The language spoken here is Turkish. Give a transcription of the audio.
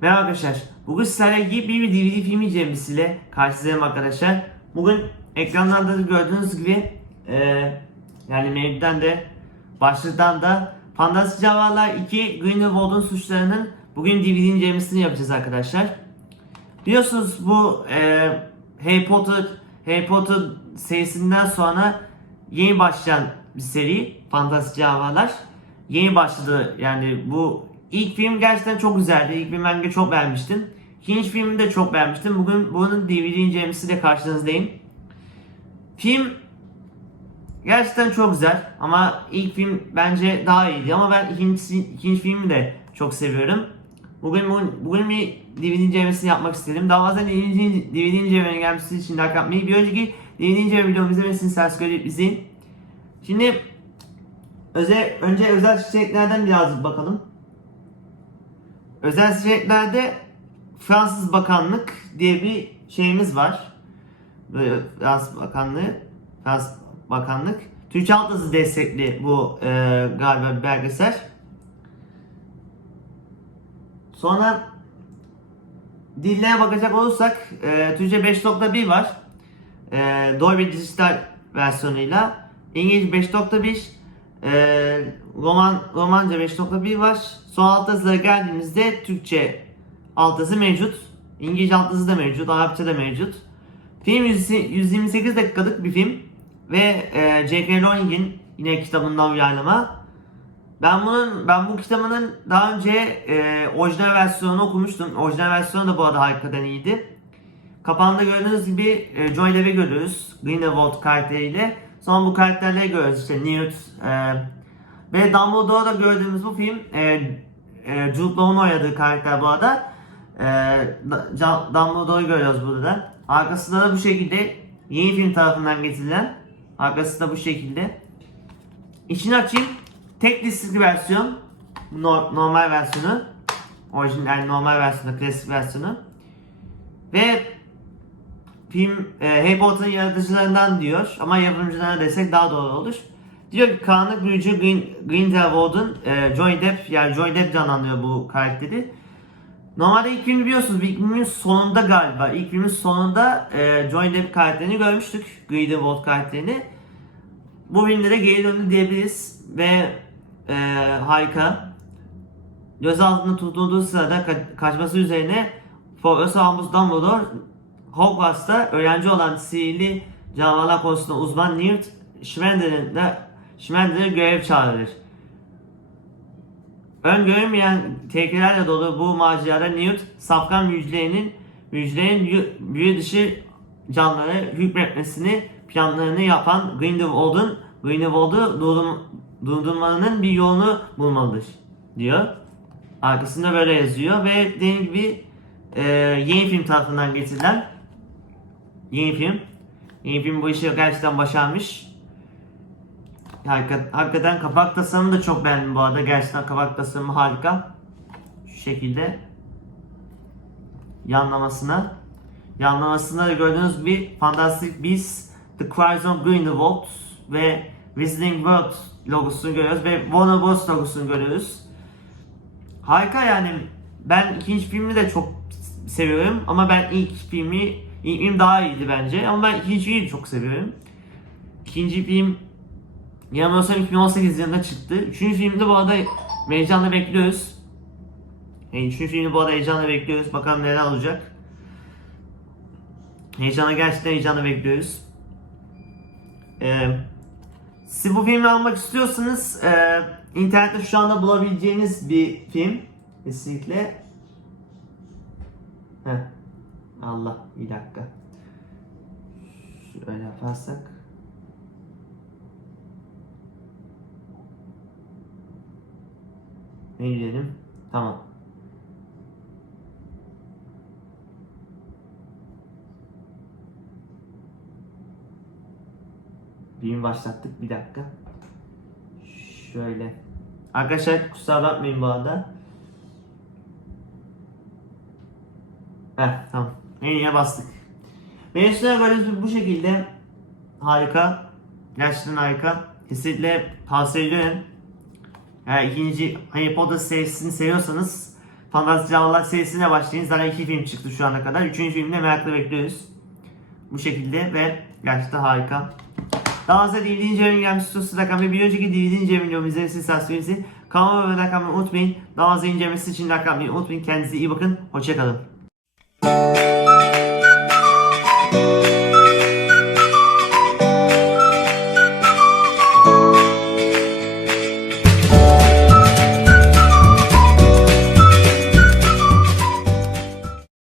Merhaba arkadaşlar. Bugün sizlerle yepyeni bir DVD film incelemesiyle karşınızdayım arkadaşlar. Bugün ekranlarda da gördüğünüz gibi e, yani menüden de başlıktan da Fantastik Canavarlar 2 Grindelwald'un suçlarının bugün DVD incelemesini yapacağız arkadaşlar. Biliyorsunuz bu e, Harry Potter Harry Potter serisinden sonra yeni başlayan bir seri Fantastik Canavarlar. Yeni başladı yani bu ilk film gerçekten çok güzeldi. İlk film ben çok beğenmiştim. İkinci filmi de çok beğenmiştim. Bugün bunun DVD incelemesiyle karşınızdayım. Film gerçekten çok güzel ama ilk film bence daha iyiydi ama ben ikinci, ikinci filmi de çok seviyorum. Bugün, bugün, bugün bir DVD incelemesini yapmak istedim. Daha fazla DVD, DVD incelemeye gelmesi için like atmayı, bir önceki DVD inceleme videomu izlemesini isterseniz izleyin. Şimdi özel, önce özel seçeneklerden birazcık bakalım. Özel seçeneklerde Fransız Bakanlık diye bir şeyimiz var. Böyle Fransız Bakanlığı, Fransız Bakanlık. Türkçe alt yazı destekli bu e, galiba bir belgesel. Sonra dillere bakacak olursak e, Türkçe 5.1 var. E, Dolby Digital versiyonuyla. İngilizce 5.1 e, Roman, Romanca 5.1 var. Son alt geldiğimizde Türkçe alt mevcut. İngilizce alt da mevcut. Arapça da mevcut. Film 128 dakikalık bir film. Ve e, J.K. Rowling'in yine kitabından uyarlama. Ben bunun ben bu kitabının daha önce e, orijinal versiyonunu okumuştum. Orijinal versiyonu da bu arada harikadan iyiydi. Kapağında gördüğünüz gibi e, Joy Depp'i görüyoruz. Grindelwald karakteriyle. Sonra bu karakterleri görüyoruz işte Newt e, ve Dumbledore'da gördüğümüz bu film e, e, Jude Law'un oynadığı karakter bu arada. E, Dumbledore'u görüyoruz burada da. Arkasında da bu şekilde yeni film tarafından getirilen arkası da bu şekilde. İçini açayım. Tek diskli versiyon. No- normal versiyonu. Orijinal normal versiyonu, klasik versiyonu. Ve film e, Harry Potter'ın yaratıcılarından diyor ama yapımcılarına desek daha doğru olur. Diyor ki karanlık büyücü Green, Grindelwald'un e, Johnny Depp yani Johnny Depp canlandırıyor bu karakteri. Normalde ilk filmi biliyorsunuz ilk filmin sonunda galiba ilk filmin sonunda e, Johnny Depp karakterini görmüştük. Grindelwald karakterini. Bu filmde de geri döndü diyebiliriz ve e, harika. Gözaltında tutulduğu sırada ka- kaçması üzerine Profesör Albus Dumbledore Hogwarts'ta öğrenci olan sihirli canavarlar konusunda uzman Newt Schmander'ı görev çağırır. Öngörülmeyen tehlikelerle dolu bu macerada Newt, safkan büyücülerin yu- büyü dışı canlılara hükmetmesini planlarını yapan Grindelwald'un Grindelwald'u durdur- durdurmanın bir yolunu bulmalıdır diyor. Arkasında böyle yazıyor ve dediğim gibi e, yeni film tarafından getirilen yeni film. Yeni film bu işi gerçekten başarmış. Hakikaten kapak tasarımını da çok beğendim bu arada. Gerçekten kapak tasarımı harika. Şu şekilde. Yanlamasına. Yanlamasında da gördüğünüz gibi Fantastic Beasts, The Cries of Grindelwald ve Wizarding World logosunu görüyoruz ve Warner Bros logosunu görüyoruz. Harika yani. Ben ikinci filmi de çok seviyorum ama ben ilk filmi ilk film daha iyiydi bence ama ben ikinciyi çok seviyorum. İkinci film yanılmıyorsam 2018 yılında çıktı. Üçüncü filmde bu arada heyecanla bekliyoruz. Yani üçüncü filmi bu arada heyecanla bekliyoruz. Bakalım neler olacak. Heyecanla gerçekten heyecanla bekliyoruz. Ee, siz bu filmi almak istiyorsanız e, internette şu anda bulabileceğiniz bir film. Kesinlikle. Heh. Allah bir dakika. Şöyle yaparsak. Ne diyelim? Tamam. Filmi başlattık bir dakika. Şöyle Arkadaşlar kusura bakmayın bu arada. Heh tamam. Menüye bastık. Menüsüne gördüğünüz bu şekilde harika. Gerçekten harika. Kesinlikle tavsiye ediyorum. Eğer ikinci Harry Potter serisini seviyorsanız Fantastik Canavarlar serisine başlayın. Zaten iki film çıktı şu ana kadar. Üçüncü filmde merakla bekliyoruz. Bu şekilde ve gerçekten harika. Daha fazla DVD inceleme gelmiş istiyorsanız rakamı bir önceki DVD inceleme izlediğiniz isterseniz kanalıma abone olmayı unutmayın. Daha fazla incelemesi için atmayı unutmayın. Kendinize iyi bakın. Hoşçakalın.